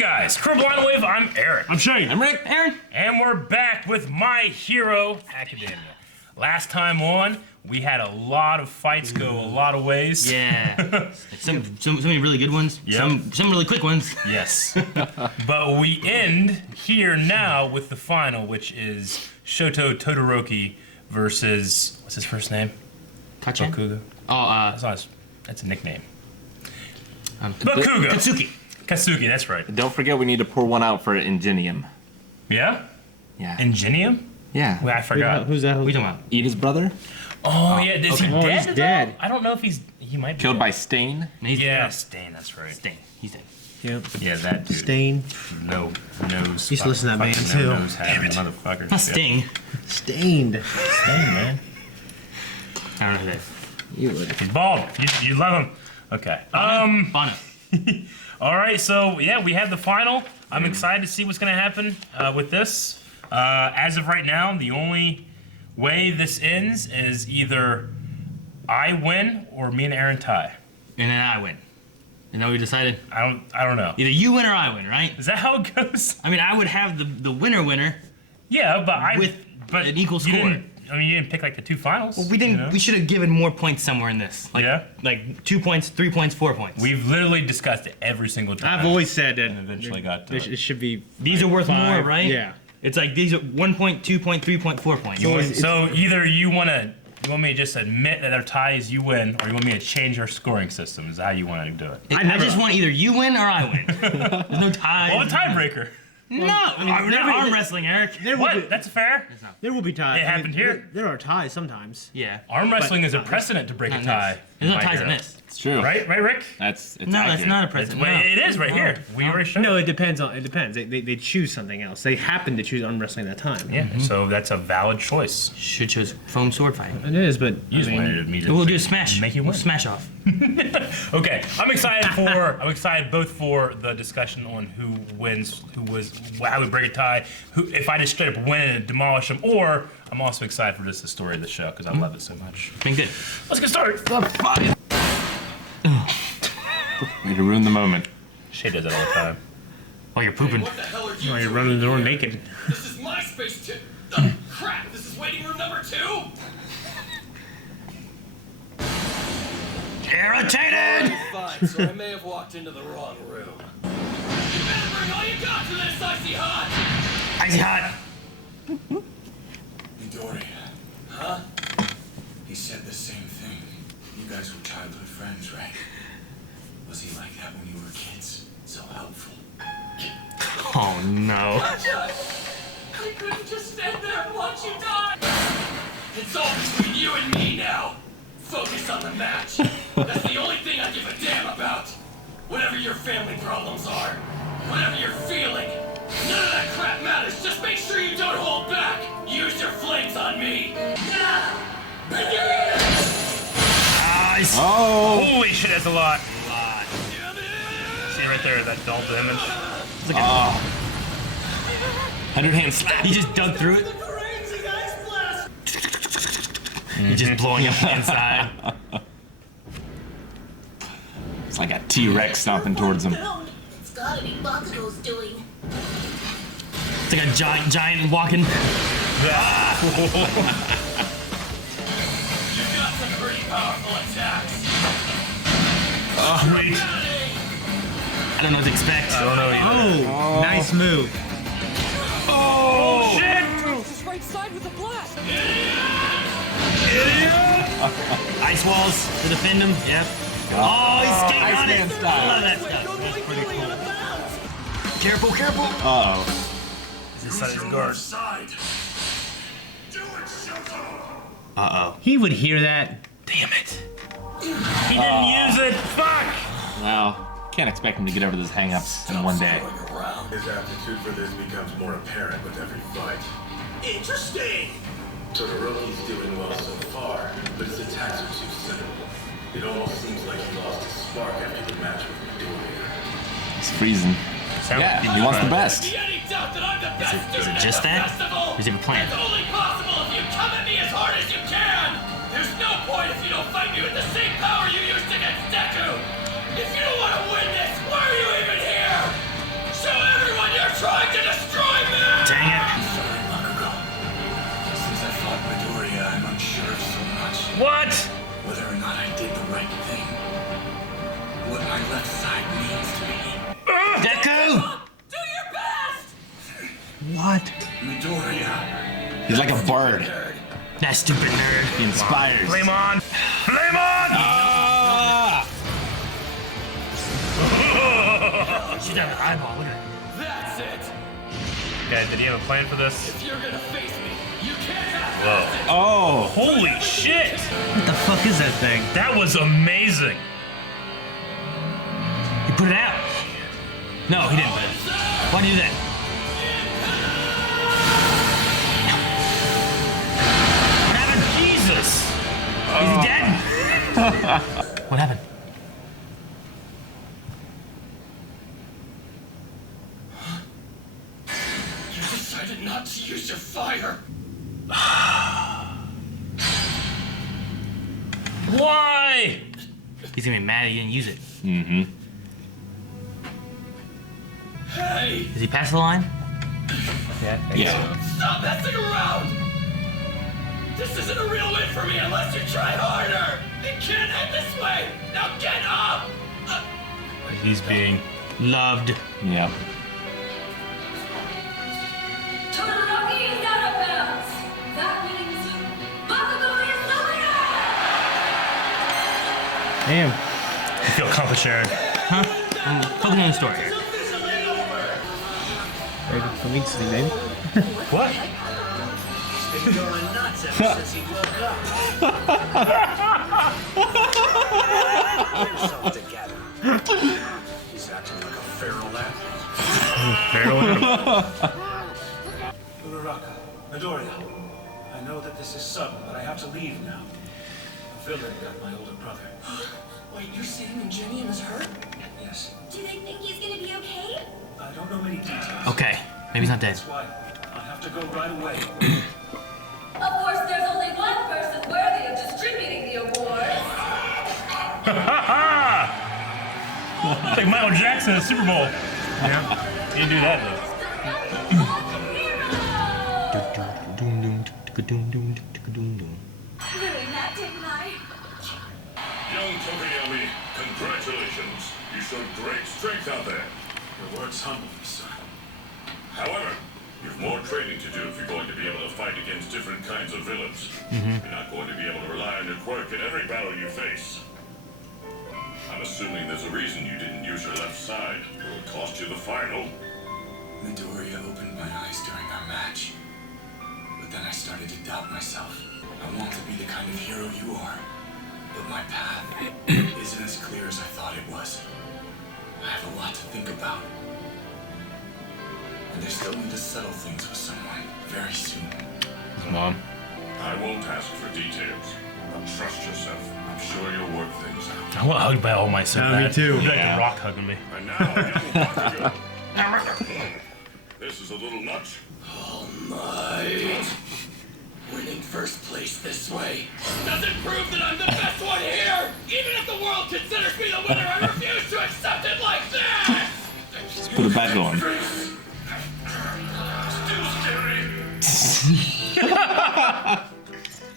guys, Crew Blind Wave, I'm Eric. I'm Shane. I'm Rick. Aaron. And we're back with My Hero Academia. Last time on, we had a lot of fights go a lot of ways. Yeah. some many really good ones. Yep. Some really quick ones. Yes. But we end here now with the final, which is Shoto Todoroki versus, what's his first name? Kachan? Bakugo. Oh, That's a nickname. Bakugo. Katsuki, that's right. Don't forget we need to pour one out for Ingenium. Yeah? Yeah. Ingenium? Yeah. Well, I forgot. Who's that? what are you talking about? Eat brother? Oh, yeah. Is he Oh, dead? he's dead. I don't know if he might be Killed dead. by Stain? Yeah, Stain, that's right. Stain. He's dead. Yep. Yeah, that dude. Stain. No nose. Used to listen to that man, fucking too. No-nose having motherfucker. Not Sting. Stained. Stain, man. I don't know who that is. You would. He's bald. You love him. Okay. Bono. All right. So yeah, we have the final. I'm excited to see what's gonna happen with this. As of right now, the only way this ends is either I win or me and Aaron tie. And then I win. And then we decided I don't know. either you win or I win, right? Is that how it goes? I mean, I would have the winner Yeah, but with an equal you score. didn't- I mean, you didn't pick like the two finals. Well, we didn't. you know? We should have given more points somewhere in this. Like, Yeah? Like 2 points, 3 points, 4 points. We've literally discussed it every single time. I've always said that. And eventually got to it should be. These are worth more, five. right? Yeah. It's like these are 1 point, 2 point, 3 point, 4 points. So either you want me to just admit that our ties, you win, or you want me to change our scoring system? Is how you want to do it? I just want either you win or I win. There's no ties. Well, a tiebreaker. No, I mean, we're not there- arm wrestling, Eric. There will What? be, That's fair. there will be ties. It happened here. There are ties sometimes. Yeah. Arm wrestling is a precedent to break a Not tie. this. There's no My ties in hero. this. It's true. Right, Rick? It's No, that's accurate. not a It's, precedent. well, No. it is right here. We already showed. No, it depends on. It depends. They choose something else. They happen to choose arm wrestling that time. Yeah, so that's a valid choice. Should choose foam sword fight. It is, but You just wanted me to We'll do a smash. make you We'll win. smash off. Okay, I'm excited both for the discussion on who wins, how we break a tie, if I just straight up win and demolish them, or I'm also excited for just the story of the show because I love it so much. Been good. Let's get started. Way to ruin the moment. Shay does that all the time. Oh, you're pooping. What the hell are you you're doing? running the door naked. This is my space too. Oh, crap, this is waiting room number 2? Irritated! Fine, so I may have walked into the wrong room. You better bring all you got to this icy hot! Icy hot. Midori, huh? He said the same thing. You guys were childhood friends, right? Was he like that when you were kids? So helpful. Oh no. I couldn't just stand there and watch you die! It's all between you and me now! Focus on the match! That's the only thing I give a damn about! Whatever your family problems are, whatever you're feeling, none of that crap matters! Just make sure you don't hold back! Use your flames on me! Now! Begin! Nice. Oh! Holy shit, that's a lot. See right there, that dull image? It's like a, 100 hand slap. he just dug through it. Crazy ice blast! He's just blowing up the inside. It's like a T-Rex stomping towards him. It's gotta be Bakugo's doing. It's like a giant walking. You've got some pretty powerful attacks! Wait. I don't know what to expect. I don't know either. Oh, nice move. Oh, shit! Just right side with the blast! Ice walls to defend him. Yep. Oh, he's skating on it. Iceman style. I love that stuff. That's pretty cool. Careful, careful. Uh-oh. Is this side of his guard? Side! Do it, Shoto! Uh-oh. He would hear that. Damn it. He didn't use it. Fuck! Well, can't expect him to get over those hang-ups in one day. His aptitude for this becomes more apparent with every fight. Interesting! Todoroki's doing well so far, but his attacks are too simple. It almost seems like he lost his spark after the match with Midori. He's freezing. Yeah, he wants the best. Be any doubt that I'm the best Is it student just at the that? festival? Or does he have a plan? It's only possible if you come at me as hard as you can! There's no point if you don't fight me with the same power you used against Deku! If you don't want to win this, why are you even here? Show He's like a bird. That stupid nerd. He inspires. Flame on! Flame on! Ah! Shoot down the eyeball. Look at it. That's it. Okay, did he have a plan for this? If you're gonna face me, you can't have Whoa. Oh! Holy shit! What the fuck is that thing? That was amazing. He put it out. No, he didn't put it. Why'd he do that? What happened? Jesus! Is he dead? What happened? You decided not to use your fire. Why? He's gonna be mad he didn't use it. Mm-hmm. Hey, Does he pass the line? Yeah. stop messing around. This isn't a real win for me unless you try harder. It can't end this way. Now get up. He's being Loved. Yeah. Todoroki is out of bounds. That means Bakugo is the winner. Damn. I feel accomplished, Aaron. Huh? Focus on the story here. Ready for me to sleep, baby? What? Been going nuts ever since he woke up. Get yourself together. He's acting like a feral animal. Feral animal. Uraraka, Midoriya, I know that this is sudden, but I have to leave now. A villain got my older brother. Wait, you're saying Ingenium is hurt? Yes, Do they think he's gonna be okay? I don't know many details. Okay. Maybe he's not dead. That's why I have to go right away. Of course, there's only one person worthy of distributing the awards. It's like Michael Jackson at the Super Bowl. Yeah. He didn't do that though. Ruined that, didn't I? Young Tokiyami, congratulations. You showed great strength out there. Your words humble me, son. However, you've more training to do if you're going to be able to fight against different kinds of villains. You're not going to be able to rely on your quirk in every battle you face. I'm assuming there's a reason you didn't use your left side. It would cost you the final. Midoriya opened my eyes during our match. But then I started to doubt myself. I want to be the kind of hero you are. But my path isn't as clear as I thought it was. I have a lot to think about. And I still need to settle things with someone very soon. Mom. I won't ask for details, but trust yourself. I'm sure you'll work things out. I want hugged by all my so No, me bad. too. Like Yeah. the Rock hugging me. And now, young Bakugo. This is a little much. All might. Winning first place this way doesn't prove that I'm the best one here. Even if the world considers me the winner, I refuse to accept it like this. Let's put it back on.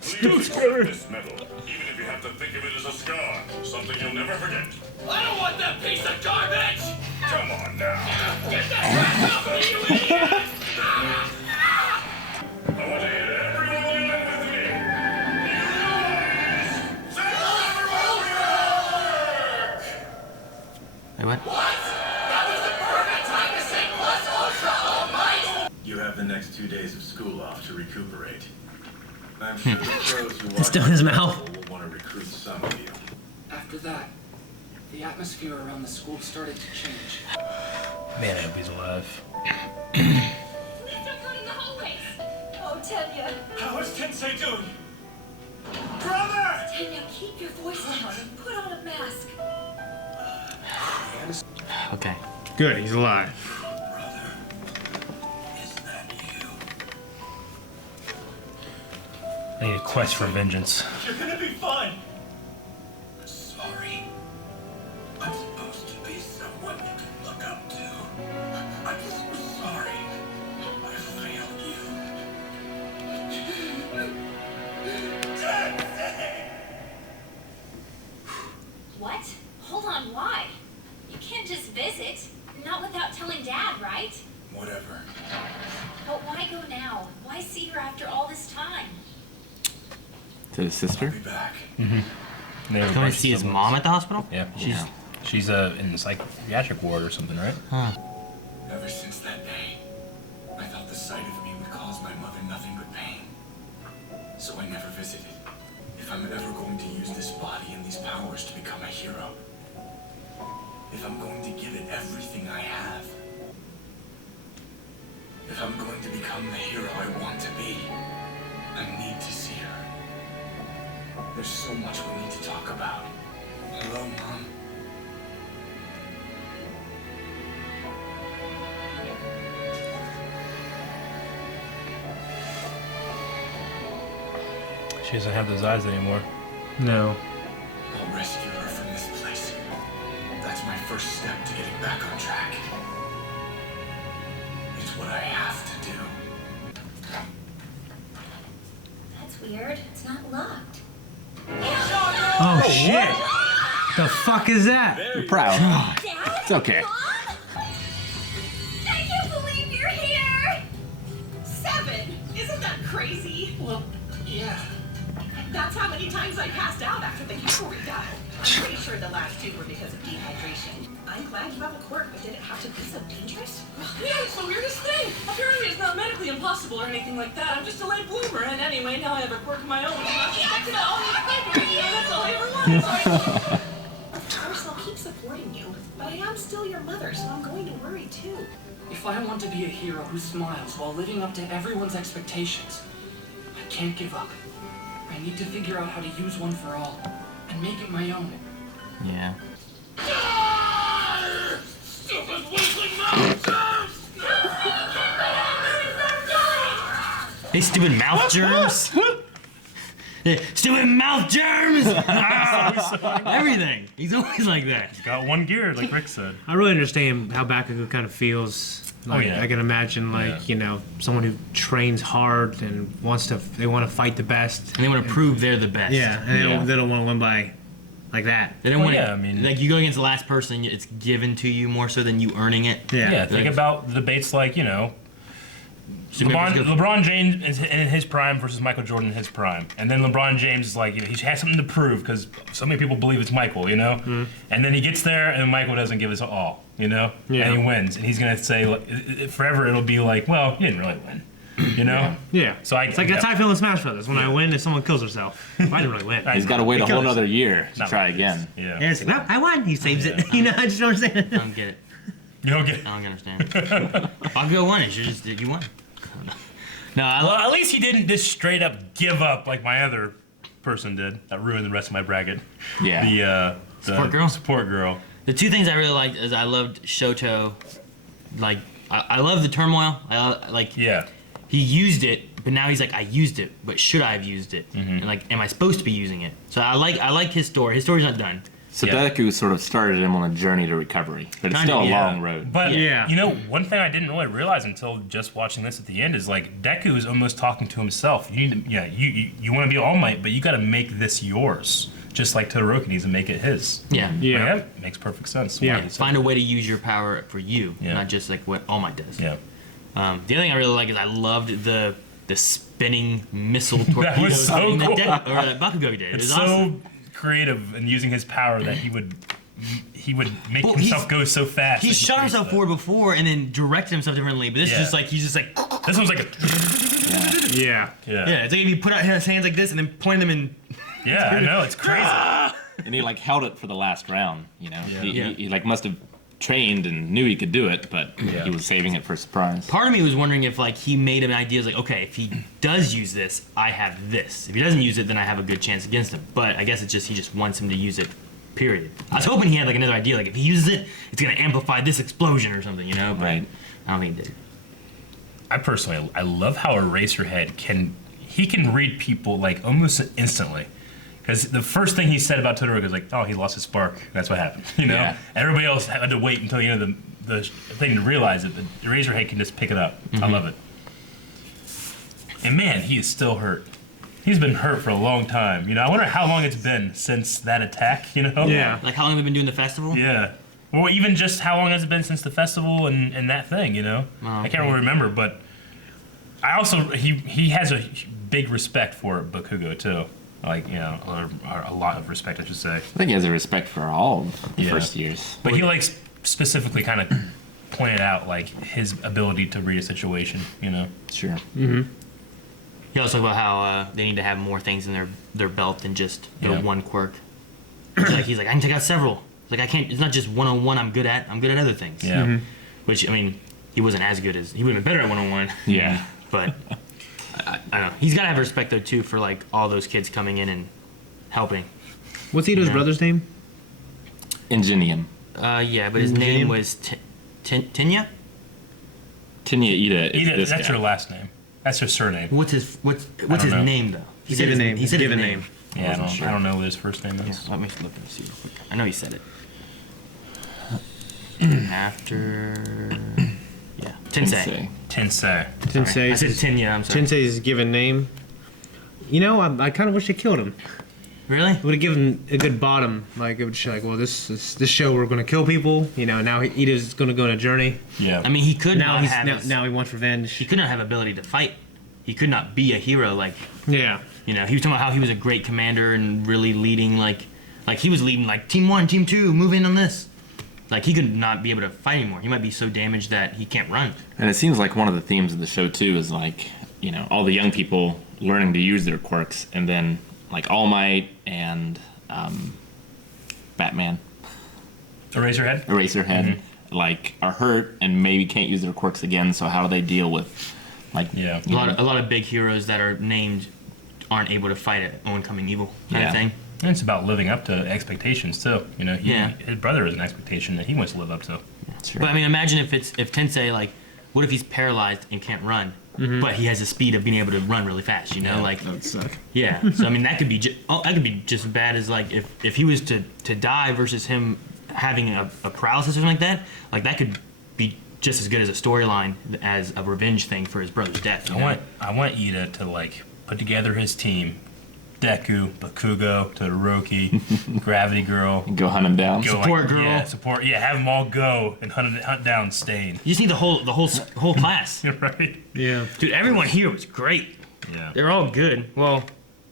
Please hold this medal, even if you have to think of it as a scar, something you'll never forget. I don't want that piece of garbage. Come on now. Get that trash off me, you idiot. I want to hear everyone unite with me. You say Wait, what? That was the perfect time to say plus ultra all might. You have the next 2 days of school off to recuperate. I'm sure the pros who It's down his mouth. will want to recruit some of you. After that, the atmosphere around the school started to change. Man, I hope he's alive. Please don't go in the hallways. Oh, Tenya. How is Tensei doing? Brother! Tenya, keep your voice down and put on a mask. Okay. Good, he's alive. Is that you? I need a quest for vengeance. You're gonna be fine. Sorry. I'm supposed to be someone you can look up to. I'm so sorry. I failed you. What? Hold on, why? You can't just visit. Not without telling Dad, right? Whatever. But why go now? Why see her after all this time? To his sister? I'll be back. Going to see his mom at the hospital? Yeah. She's in the psychiatric ward or something, right? Ever since that day, I thought the sight of me would cause my mother nothing but pain. So I never visited. If I'm ever going to use this body and these powers to become a hero, if I'm going to give it everything I have, if I'm going to become the hero I want to be, I need to see her. There's so much we need to talk about. Hello, Mom. She doesn't have those eyes anymore. No. I'll rescue her from this place. That's my first step to getting back on track. It's what I have to do. That's weird. It's not locked. Oh shit! The fuck is that? You're proud. Dad? It's okay. Mom? I can't believe you're here! 7? Isn't that crazy? Well, yeah. That's how many times I passed out after the cavalry died. I'm pretty sure the last 2 were because of dehydration. I'm glad you have a quirk, but did it have to be so dangerous? Yeah, it's the weirdest thing. Apparently it's not medically impossible or anything like that. I'm just a late bloomer, and anyway, now I have a quirk of my own. And I'm expecting all these papers, that's all I ever wanted, so Of course, I'll keep supporting you, but I am still your mother, so I'm going to worry too. If I want to be a hero who smiles while living up to everyone's expectations, I can't give up. I need to figure out how to use one for all, and make it my own. Yeah. Stupid weakling monsters! Hey, stupid mouth germs! Yeah, stupid mouth germs! Everything. He's always like that. Got one gear, like Rick said. I really understand how Bakugo kind of feels. Like, yeah. I can imagine, like, Yeah. you know, someone who trains hard and they want to fight the best. And they want to prove they're the best. Yeah, and they don't want to win by like that. They don't Well, want yeah, to, I mean- like, you go against the last person, it's given to you more so than you earning it. Yeah. Yeah, think Like- about the debates like, you know, Superman's good. LeBron James is in his prime versus Michael Jordan in his prime. And then LeBron James is like, you know, he has something to prove because so many people believe it's Michael, you know? And then he gets there and Michael doesn't give his all, you know? Yeah. And he wins. And he's going to say, like, forever it'll be like, well, you didn't really win, you know? Yeah. So It's like that's how I feel in Smash Brothers. When I win, if someone kills herself, I didn't really win. He's got to wait a whole Because- other year to Not try like again. this. Yeah. And it's like, well, I won. He saves it. Yeah. You know, I just don't understand. I don't get it. You don't get I don't understand. I'll go one. It's just you won. No, I Well, at least he didn't just straight up give up like my other person did. That ruined the rest of my bracket. Yeah. The Support girl? Support girl. The 2 things I really liked is I loved Shoto. Like, I love the turmoil. Like, Yeah. he used it, but now he's like, I used it, but should I have used it? And like, am I supposed to be using it? So I like his story. His story's not done. So Yeah. Deku sort of started him on a journey to recovery, but it's Kinda, still a yeah. long road. But Yeah. you know, one thing I didn't really realize until just watching this at the end is like Deku is almost talking to himself. You need to, yeah, you want to be All Might, but you got to make this yours, just like Todoroki needs to make it his. Yeah. Yeah. Like, that makes perfect sense. Yeah. Why he said Find a it. way to use your power for you, Yeah. not just like what All Might does. Yeah. The other thing I really like is I loved the spinning missile torpedo was so thing cool. that Bakugo did. It It's was so awesome. creative in using his power that he would make Well, himself go so fast. He that shot creates himself that. forward before and then directed himself differently, but this Yeah. is just like he's just like This one's like a Yeah. yeah. It's like if he put out his hands like this and then pointed them in. yeah. I know it's crazy. And he like held it for the last round, you know. Yeah. He, he like must have trained and knew he could do it, but Yeah. he was saving it for a surprise. Part of me was wondering if like he made an idea like, okay, if he does use this, I have this. If he doesn't use it, then I have a good chance against him. But I guess it's just he just wants him to use it. Period. I was hoping he had like another idea, like if he uses it, it's gonna amplify this explosion or something, you know. But Right. I don't think he did. I love how Eraserhead can read people like almost instantly. Because the first thing he said about Todoroki was like, oh, he lost his spark. That's what happened. You know? Yeah. Everybody else had to wait until the end of the thing to realize it, but Eraserhead can just pick it up. I love it. And man, he is still hurt. He's been hurt for a long time. You know, I wonder how long it's been since that attack, you know? Yeah. Like how long have they been doing the festival? Yeah. Or even just how long has it been since the festival and that thing, you know? I can't really remember, but I also, he has a big respect for Bakugo, too. Like, you know, or a lot of respect, I should say. I think he has a respect for all of the first years. But he, like, specifically kind of pointed out, like, his ability to read a situation, you know? Sure. Mm-hmm. He also talked about how they need to have more things in their belt than just their one quirk. He's like, I can take out several. Like, I can't, it's not just one-on-one I'm good at other things. Yeah. Mm-hmm. Which, I mean, he wasn't as good as, he would have been better at one-on-one. Yeah. But, I don't know. He's got to have respect, though, too, for, like, all those kids coming in and helping. What's Ito's brother's name? Ingenium. Yeah, but his name was Tinya? Tinya Ida is this that's guy. her last name. That's her surname. What's his know. name, though? He said his name. He said his Given name. name. Yeah, I don't know what his first name is. Let me look and see real quick. I know he said it. After... Yeah. Tensei. Tensei. Tensei. I said Tinya, I'm sorry. Tensei's given name. You know, I kind of wish they killed him. Really? Would have given a good bottom. Like, it would show, like, well, this show we're going to kill people. You know, now Ito's going to go on a journey. Yeah. I mean, he could Now not have... now he wants revenge. He could not have ability to fight. He could not be a hero, like... Yeah. You know, he was talking about how he was a great commander and really leading, like he was leading, like, Team 1, Team 2, move in on this. Like, he could not be able to fight anymore. He might be so damaged that he can't run. And it seems like one of the themes of the show, too, is, like, you know, all the young people learning to use their quirks, and then, like, All Might and Batman, Eraserhead? Eraserhead, like, are hurt and maybe can't use their quirks again, so how do they deal with, like... Yeah. you know, A lot of big heroes that are named aren't able to fight an oncoming evil kind of Yeah. thing. And it's about living up to expectations, too. You know, Yeah. his brother is an expectation that he wants to live up to. sure. But I mean, imagine if Tensei, like, what if he's paralyzed and can't run, but he has the speed of being able to run really fast? You know, like, That would suck. yeah. So I mean, that could be just as bad as, like, if he was to die versus him having a paralysis or something like that. Like, that could be just as good as a storyline as a revenge thing for his brother's death. You know? I want Ida to, like, put together his team. Deku, Bakugo, Todoroki, Gravity Girl. Go hunt him down. Go, Support girl. Yeah, support. Yeah, have them all go and hunt down Stain. You just need the whole class. Right? Yeah. Dude, everyone here was great. Yeah. They're all good. Well,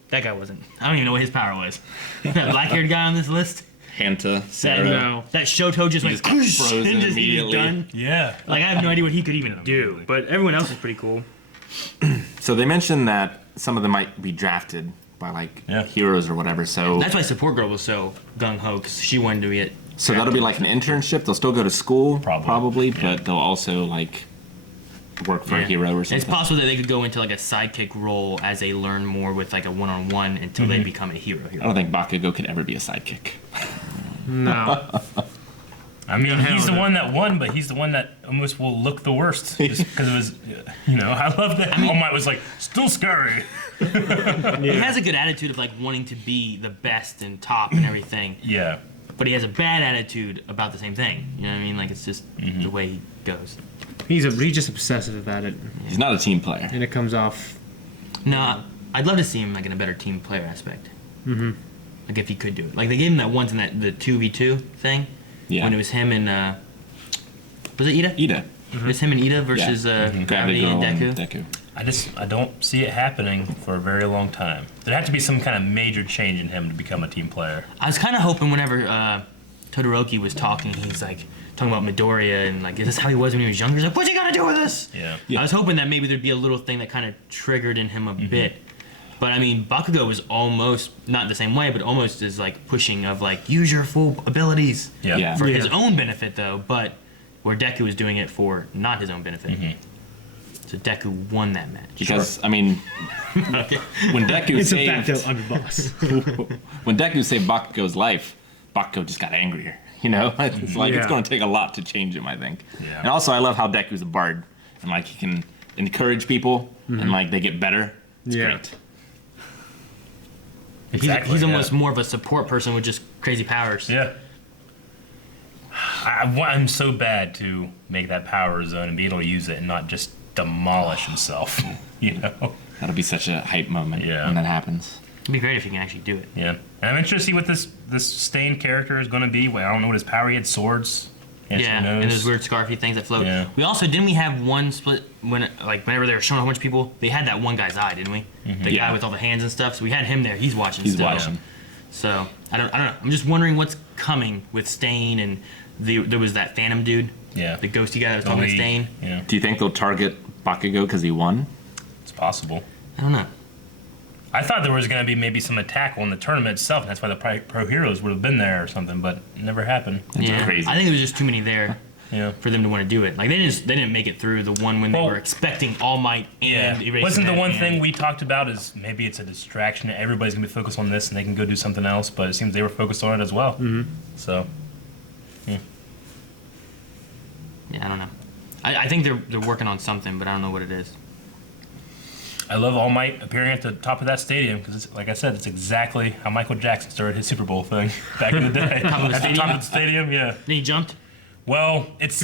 that guy wasn't. I don't even know what his power was. That black-haired guy on this list. Hanta, Sarah. No. That Shoto just went just got frozen and just immediately. done. Yeah. Like, I have no idea what he could even do, but everyone else is pretty cool. So they mentioned that some of them might be drafted by, like, Yeah. heroes or whatever, so... That's why Support Girl was so gung-ho, because she wanted to get... So that'll be like an internship. They'll still go to school, Probably. but they'll also, like, work for a Yeah. hero or something. It's possible that they could go into, like, a sidekick role as they learn more with, like, a one-on-one until they become a hero. I don't think Bakugo could ever be a sidekick. No. I mean, he's the one that won, but he's the one that almost will look the worst. Just because it was, you know, I love that All Might was like, still scary. He has a good attitude of, like, wanting to be the best and top and everything. Yeah. But he has a bad attitude about the same thing. You know what I mean? Like, it's just the way he goes. He's just obsessive about it, He's not a team player. and it comes off. No, I'd love to see him, like, in a better team player aspect. Mm-hmm. Like, if he could do it. Like, they gave him that once in the 2v2 thing. Yeah. When it was him and, was it Ida? Ida. It was him and Ida versus Gravity and Deku. I don't see it happening for a very long time. There'd have to be some kind of major change in him to become a team player. I was kind of hoping whenever Todoroki was talking, he's like talking about Midoriya and like, is this how he was when he was younger? He's like, what's he got to do with this? Yeah. I was hoping that maybe there'd be a little thing that kind of triggered in him a bit. But I mean, Bakugo was almost, not the same way, but almost as like pushing of like, use your full abilities. Yeah. For his own benefit though, but where Deku was doing it for not his own benefit. So Deku won that match. Because, I mean, when Deku It's a saved... facto underboss. when Deku saved Bakugo's life, Bakugo just got angrier. You know? It's like, it's Yeah. going to take a lot to change him, I think. Yeah. And also, I love how Deku's a bard. And, like, he can encourage people, and, like, they get better. It's Yeah. great. Exactly, He's yeah. almost more of a support person with just crazy powers. Yeah. I'm so bad to make that power zone and be able to use it and not just demolish himself. You know? That'll be such a hype moment Yeah. when that happens. It'd be great if he can actually do it. Yeah. And I'm interested to see what this Stain character is going to be. Well, I don't know what his power. He had swords. Yeah, nose. and those weird scarfy things that float. Yeah. We also didn't we have one split when whenever they were showing a whole bunch of people, they had that one guy's eye, didn't we? The Yeah. guy with all the hands and stuff. So we had him there. He's watching. He's still. watching. So I don't know. I'm just wondering what's coming with Stain and there was that Phantom dude. Yeah. The ghosty guy that was talking to League. Stain. Yeah, Do you think they'll target Bakugo because he won? it's possible. I don't know. I thought there was going to be maybe some attack on the tournament itself, and that's why the pro heroes would have been there or something, but it never happened. That's Yeah, crazy. I think there was just too many there Yeah. for them to want to do it. Like they didn't make it through the one when they Well, were expecting All Might Yeah. and Eraserhead. Wasn't the one thing and- we talked about is maybe it's a distraction. Everybody's going to be focused on this and they can go do something else, but it seems they were focused on it as well. Mm-hmm. So, Yeah, I don't know. I think they're working on something, but I don't know what it is. I love All Might appearing at the top of that stadium because, like I said, it's exactly how Michael Jackson started his Super Bowl thing back in the day. Top of the At the stadium? top of the stadium, yeah. Then he jumped. Well, it's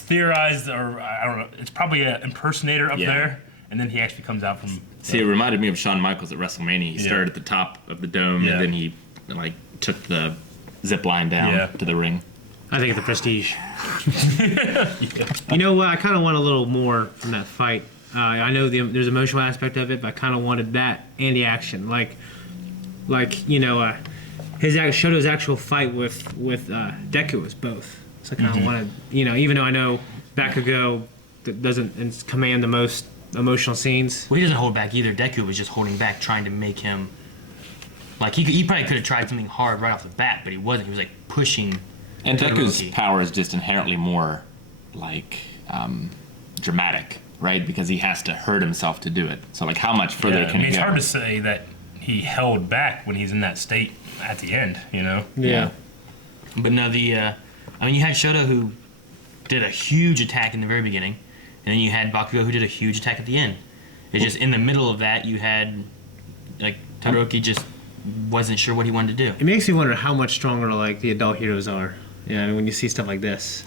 theorized, or I don't know. It's probably an impersonator up Yeah. there, and then he actually comes out from. See, it reminded me of Shawn Michaels at WrestleMania. He started at the top of the dome, Yeah. and then he like took the zip line down Yeah. to the ring. I think it's the Prestige. You know what? I kind of want a little more from that fight. I know there's an emotional aspect of it, but I kind of wanted that and the action. Like Shoto's actual fight with Deku was both. So I kind of wanted, even though I know Bakugo doesn't command the most emotional scenes. Well, he doesn't hold back either. Deku was just holding back, trying to make him. Like he probably could have tried something hard right off the bat, but he wasn't. He was like pushing. And Deku's Todoroki. power is just inherently more like dramatic, right? Because he has to hurt himself to do it. So like, how much further Yeah, I can mean, he it's go? hard to say that he held back when he's in that state at the end. Yeah. But no, you had Shoto who did a huge attack in the very beginning, and then you had Bakugo who did a huge attack at the end. It's just in the middle of that you had like Todoroki just wasn't sure what he wanted to do. It makes me wonder how much stronger like the adult heroes are. Yeah, I mean, when you see stuff like this.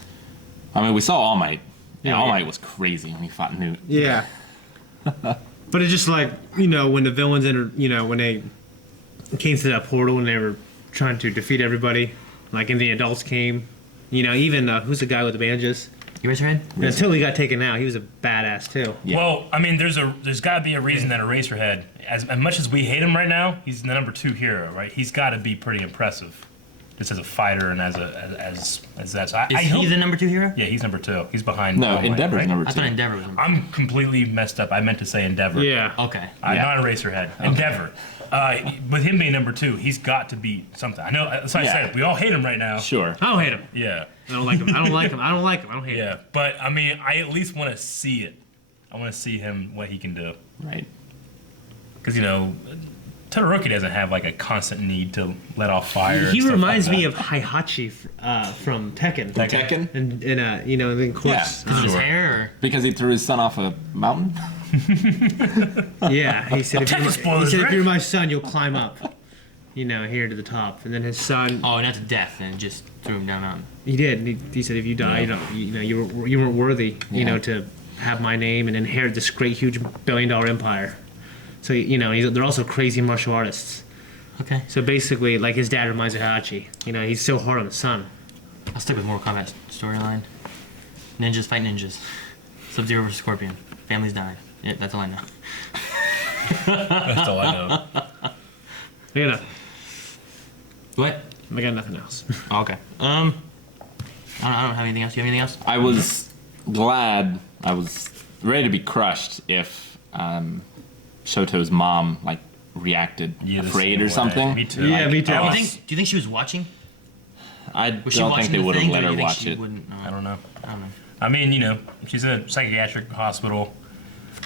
I mean, we saw All Might. Yeah, And All yeah. Might was crazy when he fought Newt. Yeah. But it's just like, when the villains entered, when they came to that portal and they were trying to defeat everybody, like, and the adults came, even, who's the guy with the bandages? Eraserhead? Until he got taken out, he was a badass too. Yeah. Well, I mean, there's got to be a reason that Eraserhead, as much as we hate him right now, he's the number 2 hero, right? He's got to be pretty impressive, just as a fighter and as that. So Is he the number 2 hero? Yeah, he's number 2. He's behind. No, All Might, Endeavor's right? number I 2. thought Endeavor was number I'm completely messed up. I meant to say Endeavor. Yeah. Okay. I'm Yeah. not Eraserhead. Endeavor. With him being number 2, he's got to be something. I know. That's why I Yeah. said we all hate him right now. Sure. I don't hate him. Yeah. I don't like him. I don't like him. I don't like him. I don't hate him. Yeah. But I mean, I at least want to see it. I want to see him what he can do. Right. Because Todoroki doesn't have like a constant need to let off fire. and He stuff reminds like me that. of Heihachi from Tekken. Tekken? And then of course, Yeah. His Sure. hair or Because he threw his son off a mountain? yeah, he said, Tekken he spoilers, said, if Rick. you're my son, you'll climb up, here to the top. And then his son, oh, not to death, and just threw him down mountain. he did. He said, if you die, you weren't worthy, Yeah. to have my name and inherit this great, huge billion-dollar empire. So they're also crazy martial artists. Okay. So basically, like his dad reminds of Heihachi. He's so hard on the son. I'll stick with Mortal Kombat storyline. Ninjas fight ninjas. Sub-Zero versus Scorpion. Families dying. Yeah, that's all I know. That's all I know. What? I got nothing else. Oh, okay. I don't have anything else. You have anything else? I was glad. I was ready to be crushed if Shoto's mom reacted Yeah, the afraid same or way. something. Me too. Yeah, me too. I Do was- you think she was watching? I Was she don't watching think they the would have thing, let or her you think watch she it. Wouldn't? I don't know. I don't know. I mean, she's in a psychiatric hospital.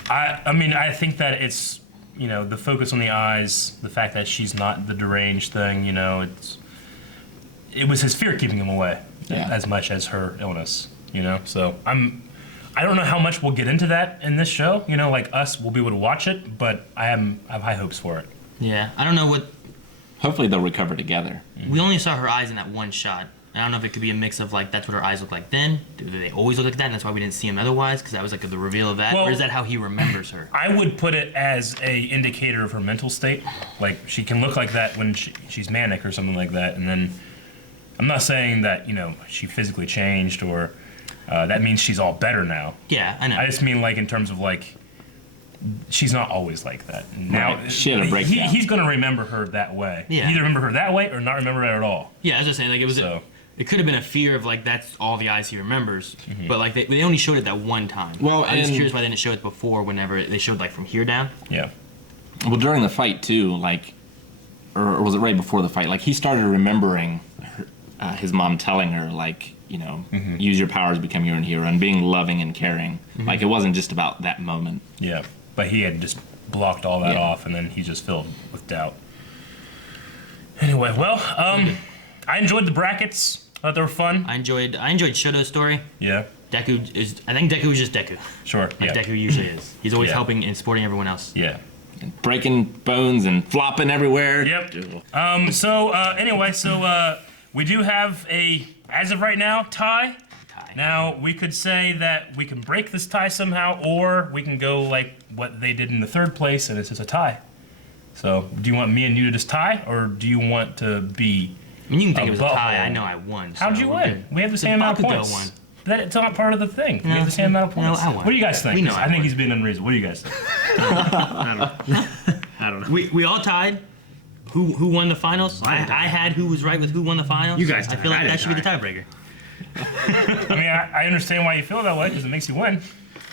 I think that it's, the focus on the eyes, the fact that she's not the deranged thing, it was his fear keeping him away Yeah. as much as her illness, So I don't know how much we'll get into that in this show, like us, we'll be able to watch it, but I have high hopes for it. Yeah, I don't know what. Hopefully they'll recover together. We only saw her eyes in that one shot. I don't know if it could be a mix of that's what her eyes look like then. Do they always look like that, and that's why we didn't see them otherwise? Because that was the reveal of that, Well- or is that how he remembers her? I would put it as a indicator of her mental state. Like she can look like that when she's manic or something like that, and then I'm not saying that she physically changed or that means she's all better now. Yeah, I know. I just mean like in terms of like she's not always like that. Now Right. She had a breakdown. he's gonna remember her that way. Yeah. Either remember her that way or not remember her at all. Yeah, I was just saying, like, it was. So- It could have been a fear of like that's all the eyes he remembers, but like they only showed it that one time. Well, I'm just and- curious why they didn't show it before. Whenever they showed like from here down. Yeah. Well, during the fight too, like, or was it right before the fight? Like he started remembering his mom telling her, like, use your powers, become your own hero, and being loving and caring. Like it wasn't just about that moment. Yeah. But he had just blocked all that Yeah. off, and then he just filled with doubt. Anyway, well, I enjoyed the brackets. Thought they were fun. I enjoyed Shoto's story. Yeah. I think Deku is just Deku. Sure. Like Yeah. Deku usually is. He's always Yeah. helping and supporting everyone else. Yeah. Breaking bones and flopping everywhere. Yep. Anyway, we do have as of right now, tie. Now, we could say that we can break this tie somehow, or we can go like what they did in the third place, and it's just a tie. So, do you want me and you to just tie, or do you want to be I mean, you can think it was a tie. butthole? I know I won. How'd so you we're win? good. We have the same amount of Bakugo points. won. That it's not part of the thing. we No, have the same amount of no, points. I won. What do you guys think? We know 'Cause I I think won. he's being unreasonable. What do you guys think? I don't know. We all tied. Who won the finals? I had who was right with who won the finals. You guys I tied. feel like I that didn't should be the tie. tiebreaker. I mean, I understand why you feel that way because it makes you win.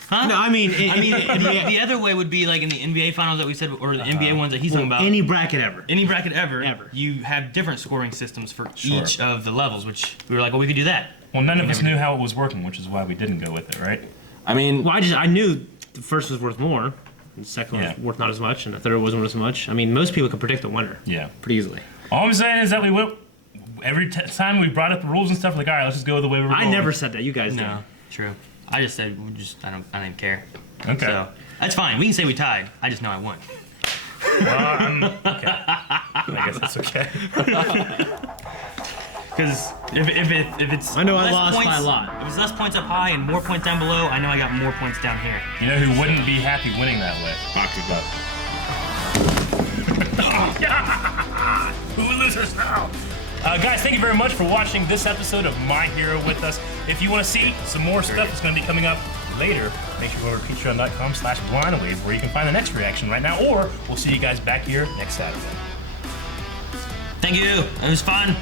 Huh? No, I mean, The other way would be like in the NBA finals that we said, or the NBA ones that he's talking about. any bracket ever. Any bracket ever, Ever. you have different scoring systems for Sure. each of the levels, which we were like, well, we could do that. Well, none of us never knew how it was working, which is why we didn't go with it, right? I mean, Well, I knew the first was worth more, the second Yeah. was worth not as much, and the third wasn't worth as much. I mean, most people could predict the winner Yeah. pretty easily. All I'm saying is that we went every time we brought up the rules and stuff. Like, all right, let's just go the way we were I going. never said that. You guys No, true. I just said I don't even care. Okay. So that's fine. We can say we tied. I just know I won. Well, okay. I guess that's okay. Because if it's I know I less lost points, by a lot. If it's less points up high and more points down below, I know I got more points down here. You know who wouldn't be happy winning that way? Bakugo. Who loses now? Guys, thank you very much for watching this episode of My Hero with us. If you want to see some more stuff that's going to be coming up later, make sure you go over to patreon.com/blindwave where you can find the next reaction right now, or we'll see you guys back here next Saturday. Thank you. It was fun.